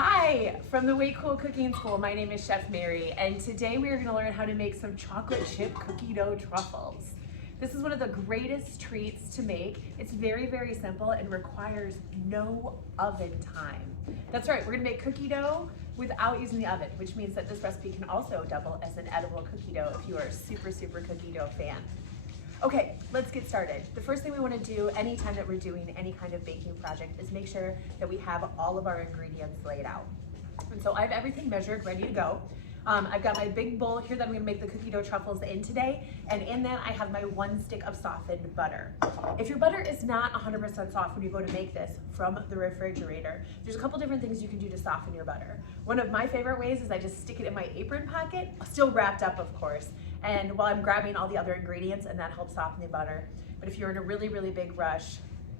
Hi, from the Way Cool Cooking School. My name is Chef Mary, and today we are going to learn how to make some chocolate chip cookie dough truffles. This is one of the greatest treats to make. It's very, very simple and requires no oven time. That's right, we're going to make cookie dough without using the oven, which means that this recipe can also double as an edible cookie dough if you are a super cookie dough fan. Okay, let's get started. The first thing we want to do anytime that we're doing any kind of baking project is make sure that we have all of our ingredients laid out. And so I have everything measured, ready to go. I've got my big bowl here that I'm going to make the cookie dough truffles in today, and in that I have my 1 stick of softened butter. If your butter is not 100% soft when you go to make this from the refrigerator, there's a couple different things you can do to soften your butter. One of my favorite ways is I just stick it in my apron pocket, still wrapped up of course, and while I'm grabbing all the other ingredients, and that helps soften the butter. But if you're in a really big rush,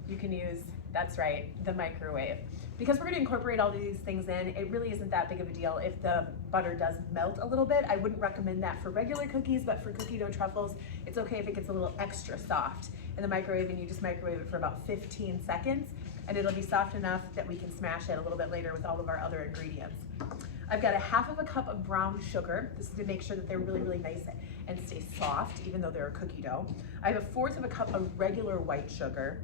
you can use, that's right, the microwave. Because we're going to incorporate all of these things in, it really isn't that big of a deal if the butter does melt a little bit. I wouldn't recommend that for regular cookies, but for cookie dough truffles, it's okay if it gets a little extra soft in the microwave, and you just microwave it for about 15 seconds, and it'll be soft enough that we can smash it a little bit later with all of our other ingredients. I've got a 1/2 cup of brown sugar. This is to make sure that they're really nice and stay soft, even though they're a cookie dough. I have a 1/4 cup of regular white sugar.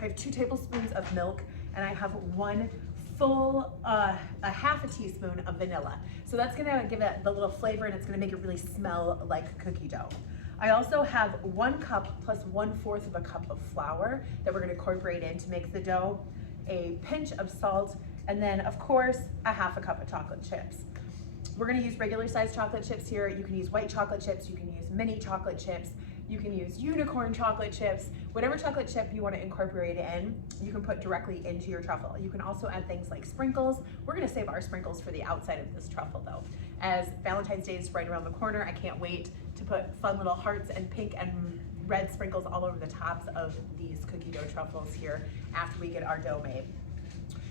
I have 2 tablespoons of milk, and I have 1 full, a 1/2 teaspoon of vanilla. So that's gonna give it the little flavor, and it's gonna make it really smell like cookie dough. I also have 1 cup plus 1/4 cup of flour that we're gonna incorporate in to make the dough, a pinch of salt, and then of course, a 1/2 cup of chocolate chips. We're gonna use regular sized chocolate chips here. You can use white chocolate chips, you can use mini chocolate chips, you can use unicorn chocolate chips. Whatever chocolate chip you want to incorporate in, you can put directly into your truffle. You can also add things like sprinkles. We're going to save our sprinkles for the outside of this truffle though. As Valentine's Day is right around the corner, I can't wait to put fun little hearts and pink and red sprinkles all over the tops of these cookie dough truffles here after we get our dough made.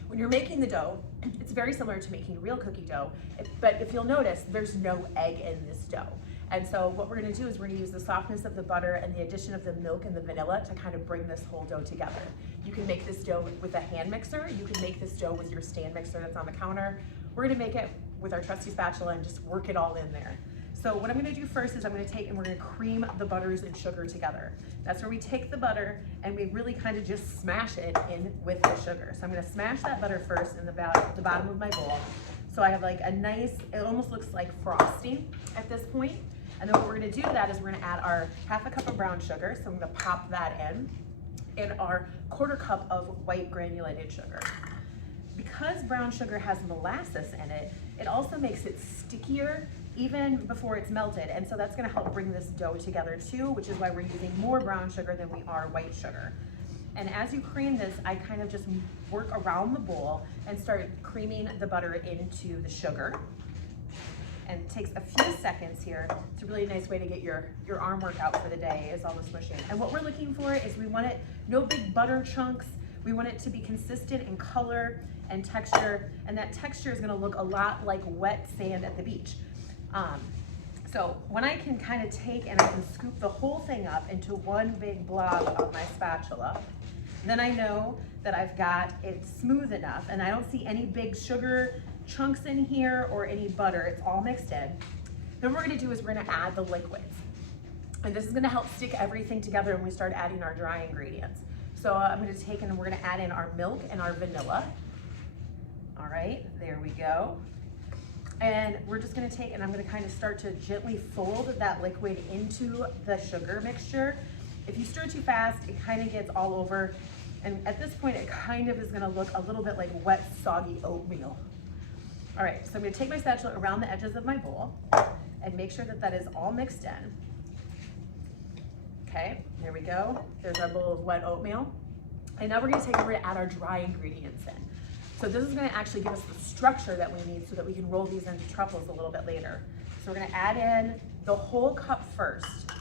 When you're making the dough, it's very similar to making real cookie dough, but if you'll notice, there's no egg in this dough. And so what we're gonna do is we're gonna use the softness of the butter and the addition of the milk and the vanilla to kind of bring this whole dough together. You can make this dough with a hand mixer. You can make this dough with your stand mixer that's on the counter. We're gonna make it with our trusty spatula and just work it all in there. So what I'm gonna do first is I'm gonna take and we're gonna cream the butters and sugar together. That's where we take the butter and we really kind of just smash it in with the sugar. So I'm gonna smash that butter first in the bottom of my bowl. So I have like a nice, it almost looks like frosting at this point. And then what we're gonna do to that is we're gonna add our 1/2 cup of brown sugar. So I'm gonna pop that in, and our 1/4 cup of white granulated sugar. Because brown sugar has molasses in it, it also makes it stickier even before it's melted. And so that's gonna help bring this dough together too, which is why we're using more brown sugar than we are white sugar. And as you cream this, I kind of just work around the bowl and start creaming the butter into the sugar. And it takes a few seconds here. It's a really nice way to get your arm workout for the day is all the smushing. And what we're looking for is we want it, no big butter chunks. We want it to be consistent in color and texture. And that texture is gonna look a lot like wet sand at the beach. So when I can kind of take and I can scoop the whole thing up into one big blob of my spatula, then I know that I've got it smooth enough and I don't see any big sugar chunks in here or any butter. It's all mixed in. Then what we're gonna do is we're gonna add the liquids. And this is gonna help stick everything together when we start adding our dry ingredients. So I'm gonna take and we're gonna add in our milk and our vanilla. All right, there we go. And we're just gonna take and I'm gonna kind of start to gently fold that liquid into the sugar mixture. If you stir too fast, it kind of gets all over. And at this point, it kind of is gonna look a little bit like wet, soggy oatmeal. All right, so I'm gonna take my spatula around the edges of my bowl and make sure that that is all mixed in. Okay, there we go. There's our bowl of wet oatmeal. And now we're gonna take and we're gonna add our dry ingredients in. So this is gonna actually give us the structure that we need so that we can roll these into truffles a little bit later. So we're gonna add in the whole cup first,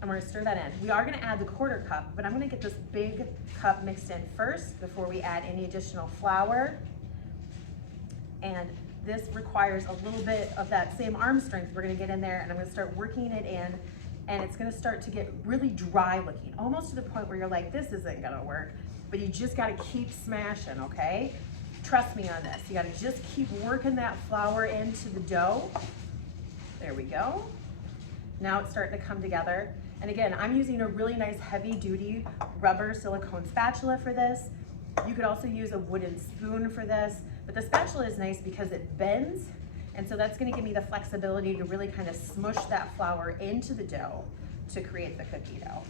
and we're gonna stir that in. We are gonna add the 1/4 cup, but I'm gonna get this big cup mixed in first before we add any additional flour. And this requires a little bit of that same arm strength. We're gonna get in there and I'm gonna start working it in, and it's gonna start to get really dry looking, almost to the point where you're like, this isn't gonna work, but you just gotta keep smashing, okay? trust me on this. You gotta just keep working that flour into the dough. There we go. Now it's starting to come together. And again, I'm using a really nice heavy duty rubber silicone spatula for this. You could also use a wooden spoon for this, but the spatula is nice because it bends. And so that's gonna give me the flexibility to really kind of smush that flour into the dough to create the cookie dough.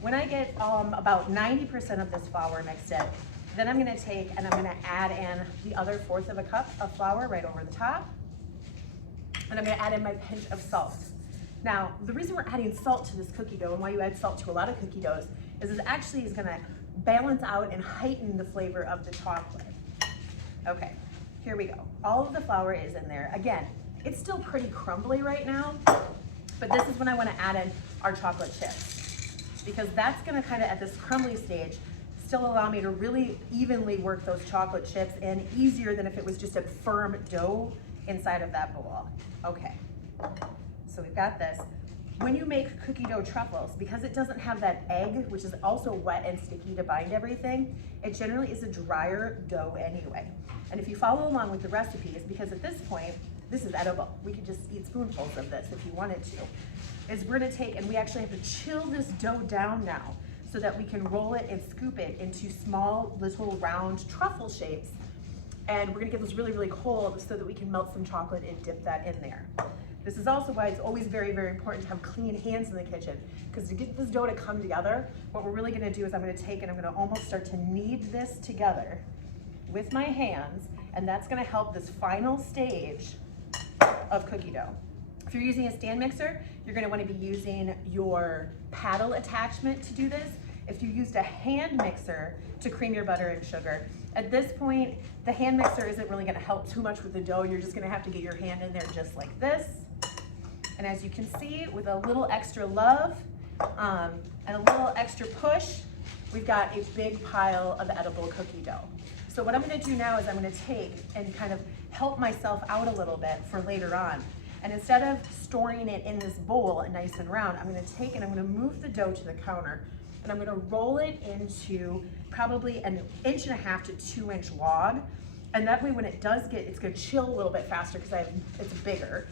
When I get about 90% of this flour mixed in, then I'm gonna take and I'm gonna add in the other 1/4 of a cup of flour right over the top. And I'm gonna add in my pinch of salt. Now, the reason we're adding salt to this cookie dough and why you add salt to a lot of cookie doughs is it actually is gonna balance out and heighten the flavor of the chocolate. Okay, here we go. All of the flour is in there. Again, it's still pretty crumbly right now, but this is when I wanna add in our chocolate chips, because that's gonna kind of, at this crumbly stage, still allow me to really evenly work those chocolate chips in easier than if it was just a firm dough inside of that bowl. Okay, so we've got this. When you make cookie dough truffles, because it doesn't have that egg, which is also wet and sticky to bind everything, it generally is a drier dough anyway. And if you follow along with the recipes, because at this point, this is edible. We could just eat spoonfuls of this if you wanted to. Is we're gonna take, and we actually have to chill this dough down now so that we can roll it and scoop it into small little round truffle shapes. And we're gonna get those really, really cold so that we can melt some chocolate and dip that in there. This is also why it's always very, very important to have clean hands in the kitchen, because to get this dough to come together, what we're really gonna do is I'm gonna take and I'm gonna almost start to knead this together with my hands, and that's gonna help this final stage of cookie dough. If you're using a stand mixer, you're gonna wanna be using your paddle attachment to do this. If you used a hand mixer to cream your butter and sugar, at this point, the hand mixer isn't really gonna help too much with the dough. You're just gonna have to get your hand in there just like this. And as you can see, with a little extra love and a little extra push, we've got a big pile of edible cookie dough. So what I'm gonna do now is I'm gonna take and kind of help myself out a little bit for later on. And instead of storing it in this bowl nice and round, I'm gonna take and I'm gonna move the dough to the counter, and I'm gonna roll it into probably 1.5 to 2 inch log. And that way when it does get, it's gonna chill a little bit faster because it's bigger.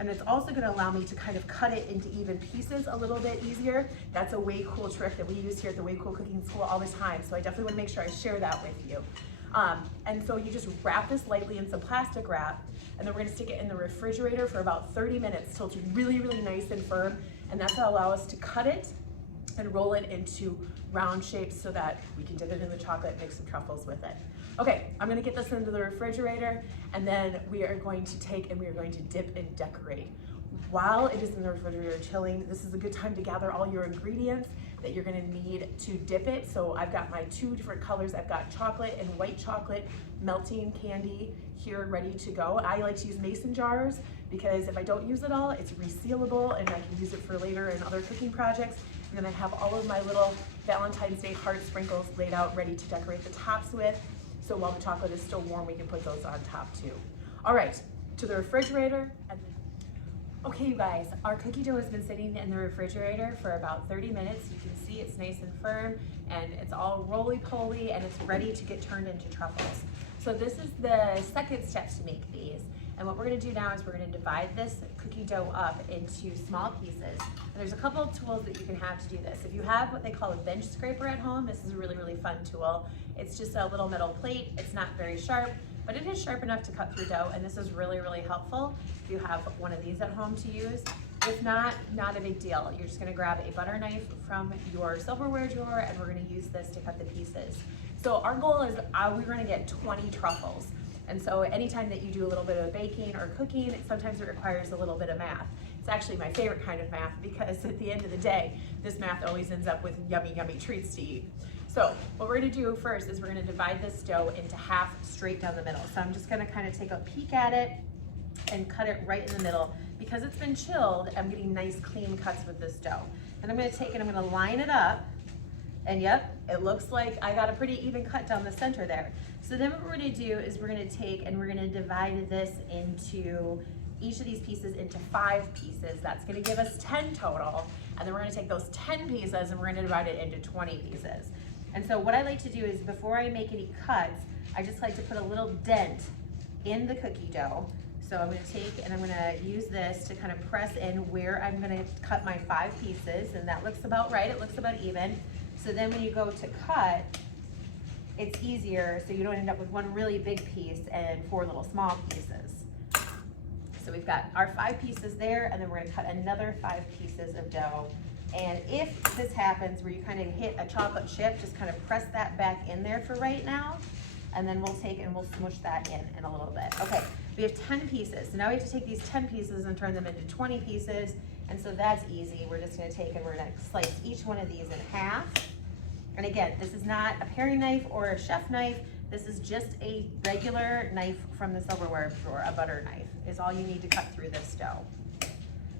And it's also gonna allow me to kind of cut it into even pieces a little bit easier. That's a way cool trick that we use here at the Way Cool Cooking School all the time. So I definitely wanna make sure I share that with you. And so you just wrap this lightly in some plastic wrap, and then we're gonna stick it in the refrigerator for about 30 minutes till it's really, really nice and firm. And that's gonna allow us to cut it and roll it into round shapes so that we can dip it in the chocolate and make some truffles with it. Okay, I'm gonna get this into the refrigerator, and then we are going to take and we are going to dip and decorate. While it is in the refrigerator chilling, this is a good time to gather all your ingredients that you're gonna need to dip it. So I've got my 2 different colors. I've got chocolate and white chocolate melting candy here ready to go. I like to use mason jars because if I don't use it all, it's resealable and I can use it for later in other cooking projects. And then I have all of my little Valentine's Day heart sprinkles laid out ready to decorate the tops with. So while the chocolate is still warm, we can put those on top too. All right, to the refrigerator. Okay, you guys, our cookie dough has been sitting in the refrigerator for about 30 minutes. You can see it's nice and firm and it's all roly-poly and it's ready to get turned into truffles. So this is the second step to make these. And what we're gonna do now is we're gonna divide this cookie dough up into small pieces. And there's a couple of tools that you can have to do this. If you have what they call a bench scraper at home, this is a really, really fun tool. It's just a little metal plate. It's not very sharp, but it is sharp enough to cut through dough, and this is really, really helpful if you have one of these at home to use. If not, not a big deal. You're just gonna grab a butter knife from your silverware drawer, and we're gonna use this to cut the pieces. So our goal is we're gonna get 20 truffles. And so anytime that you do a little bit of baking or cooking, sometimes it requires a little bit of math. It's actually my favorite kind of math because at the end of the day, this math always ends up with yummy, yummy treats to eat. So what we're gonna do first is we're gonna divide this dough into half straight down the middle. So I'm just gonna kind of take a peek at it and cut it right in the middle. Because it's been chilled, I'm getting nice clean cuts with this dough. And I'm gonna take and I'm gonna line it up. And yep, it looks like I got a pretty even cut down the center there. So then what we're gonna do is we're gonna take and we're gonna divide this into each of these pieces into 5 pieces. That's gonna give us 10 total. And then we're gonna take those 10 pieces and we're gonna divide it into 20 pieces. And so what I like to do is before I make any cuts, I just like to put a little dent in the cookie dough. So I'm gonna take and I'm gonna use this to kind of press in where I'm gonna cut my 5 pieces, and that looks about right, it looks about even. So then when you go to cut, it's easier so you don't end up with one really big piece and 4 little small pieces. So we've got our 5 pieces there, and then we're gonna cut another 5 pieces of dough. And if this happens where you kind of hit a chocolate chip, just kind of press that back in there for right now, and then we'll take and we'll smush that in a little bit. Okay, we have 10 pieces. So now we have to take these 10 pieces and turn them into 20 pieces. And so that's easy. We're just gonna take and we're gonna slice each one of these in half. And again, this is not a paring knife or a chef knife. This is just a regular knife from the silverware drawer. A butter knife is all you need to cut through this dough.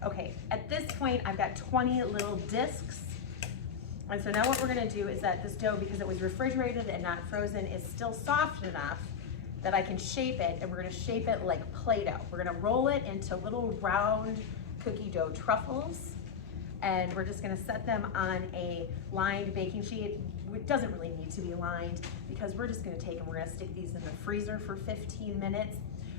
Okay, at this point, I've got 20 little discs. And so now what we're gonna do is that this dough, because it was refrigerated and not frozen, is still soft enough that I can shape it, and we're gonna shape it like Play-Doh. We're gonna roll it into little round cookie dough truffles, and we're just gonna set them on a lined baking sheet. It doesn't really need to be lined because we're just gonna take and we're gonna stick these in the freezer for 15 minutes.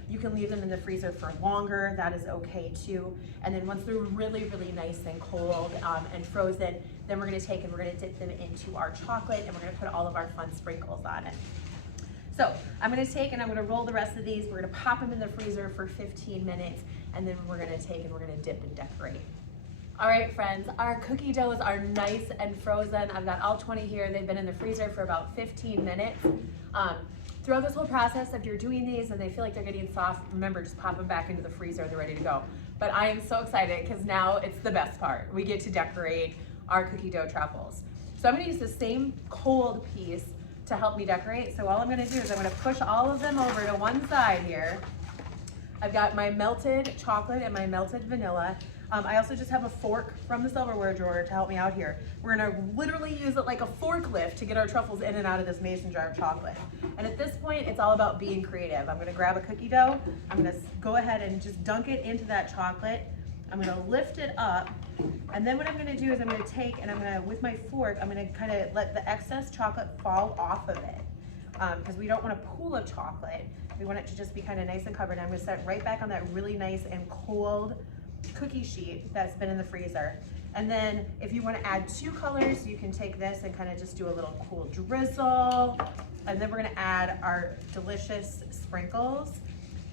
You can leave them in the freezer for longer, that is okay too. And then once they're really, really nice and cold and frozen, then we're gonna take and we're gonna dip them into our chocolate, and we're gonna put all of our fun sprinkles on it. So I'm gonna take and I'm gonna roll the rest of these. We're gonna pop them in the freezer for 15 minutes, and then we're gonna take and we're gonna dip and decorate. All right, friends, our cookie doughs are nice and frozen. I've got all 20 here. They've been in the freezer for about 15 minutes. Throughout this whole process, if you're doing these and they feel like they're getting soft, remember, just pop them back into the freezer, they're ready to go. But I am so excited because now it's the best part. We get to decorate our cookie dough truffles. So I'm gonna use the same cold piece to help me decorate. So all I'm gonna do is I'm gonna push all of them over to one side here. I've got my melted chocolate and my melted vanilla. I also just have a fork from the silverware drawer to help me out here. We're gonna literally use it like a forklift to get our truffles in and out of this mason jar of chocolate. And at this point, it's all about being creative. I'm gonna grab a cookie dough. I'm gonna go ahead and just dunk it into that chocolate. I'm gonna lift it up. And then what I'm gonna do is I'm gonna take and I'm gonna, with my fork, I'm gonna kind of let the excess chocolate fall off of it. Because we don't want a pool of chocolate. We want it to just be kind of nice and covered. And I'm gonna set it right back on that really nice and cold cookie sheet that's been in the freezer. And then if you want to add 2 colors, you can take this and kind of just do a little cool drizzle. And then we're going to add our delicious sprinkles.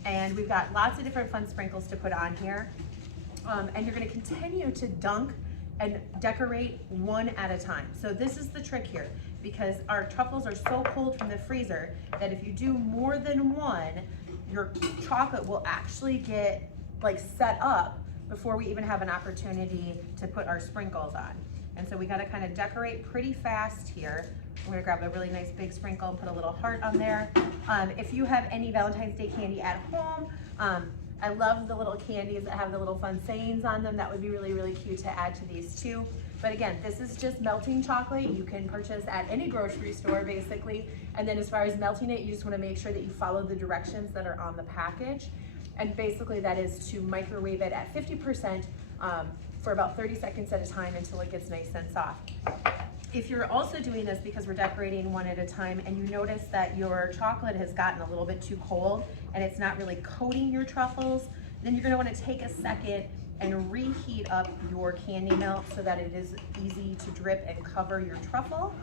And we've got lots of different fun sprinkles to put on here. And you're going to continue to dunk and decorate one at a time. So this is the trick here, because our truffles are so cold from the freezer that if you do more than one, your chocolate will actually get like set up before we even have an opportunity to put our sprinkles on. And so we gotta kind of decorate pretty fast here. I'm gonna grab a really nice big sprinkle and put a little heart on there. If you have any Valentine's Day candy at home, I love the little candies that have the little fun sayings on them. That would be really, really cute to add to these too. But again, this is just melting chocolate. You can purchase at any grocery store basically. And then as far as melting it, you just wanna make sure that you follow the directions that are on the package. And basically that is to microwave it at 50% for about 30 seconds at a time until it gets nice and soft. If you're also doing this because we're decorating one at a time and you notice that your chocolate has gotten a little bit too cold and it's not really coating your truffles, then you're gonna wanna take a second and reheat up your candy melt so that it is easy to drip and cover your truffle.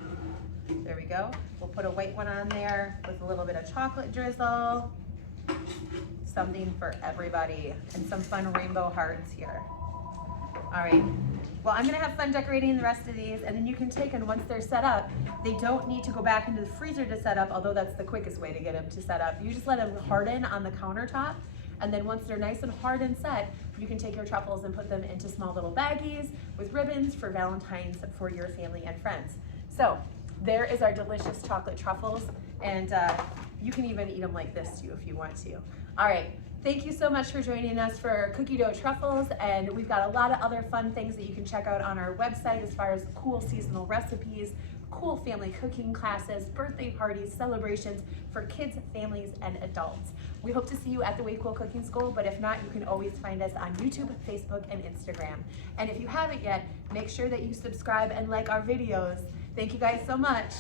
There we go. We'll put a white one on there with a little bit of chocolate drizzle. Something for everybody, and some fun rainbow hearts here. All right, well, I'm gonna have fun decorating the rest of these, and then you can take, and once they're set up, they don't need to go back into the freezer to set up, although that's the quickest way to get them to set up. You just let them harden on the countertop, and then once they're nice and hard and set, you can take your truffles and put them into small little baggies with ribbons for Valentine's for your family and friends. So there is our delicious chocolate truffles, and you can even eat them like this too if you want to. All right, thank you so much for joining us for cookie dough truffles, and we've got a lot of other fun things that you can check out on our website as far as cool seasonal recipes, cool family cooking classes, birthday parties, celebrations for kids, families, and adults. We hope to see you at the Way Cool Cooking School, but if not, you can always find us on YouTube, Facebook, and Instagram. And if you haven't yet, make sure that you subscribe and like our videos. Thank you guys so much.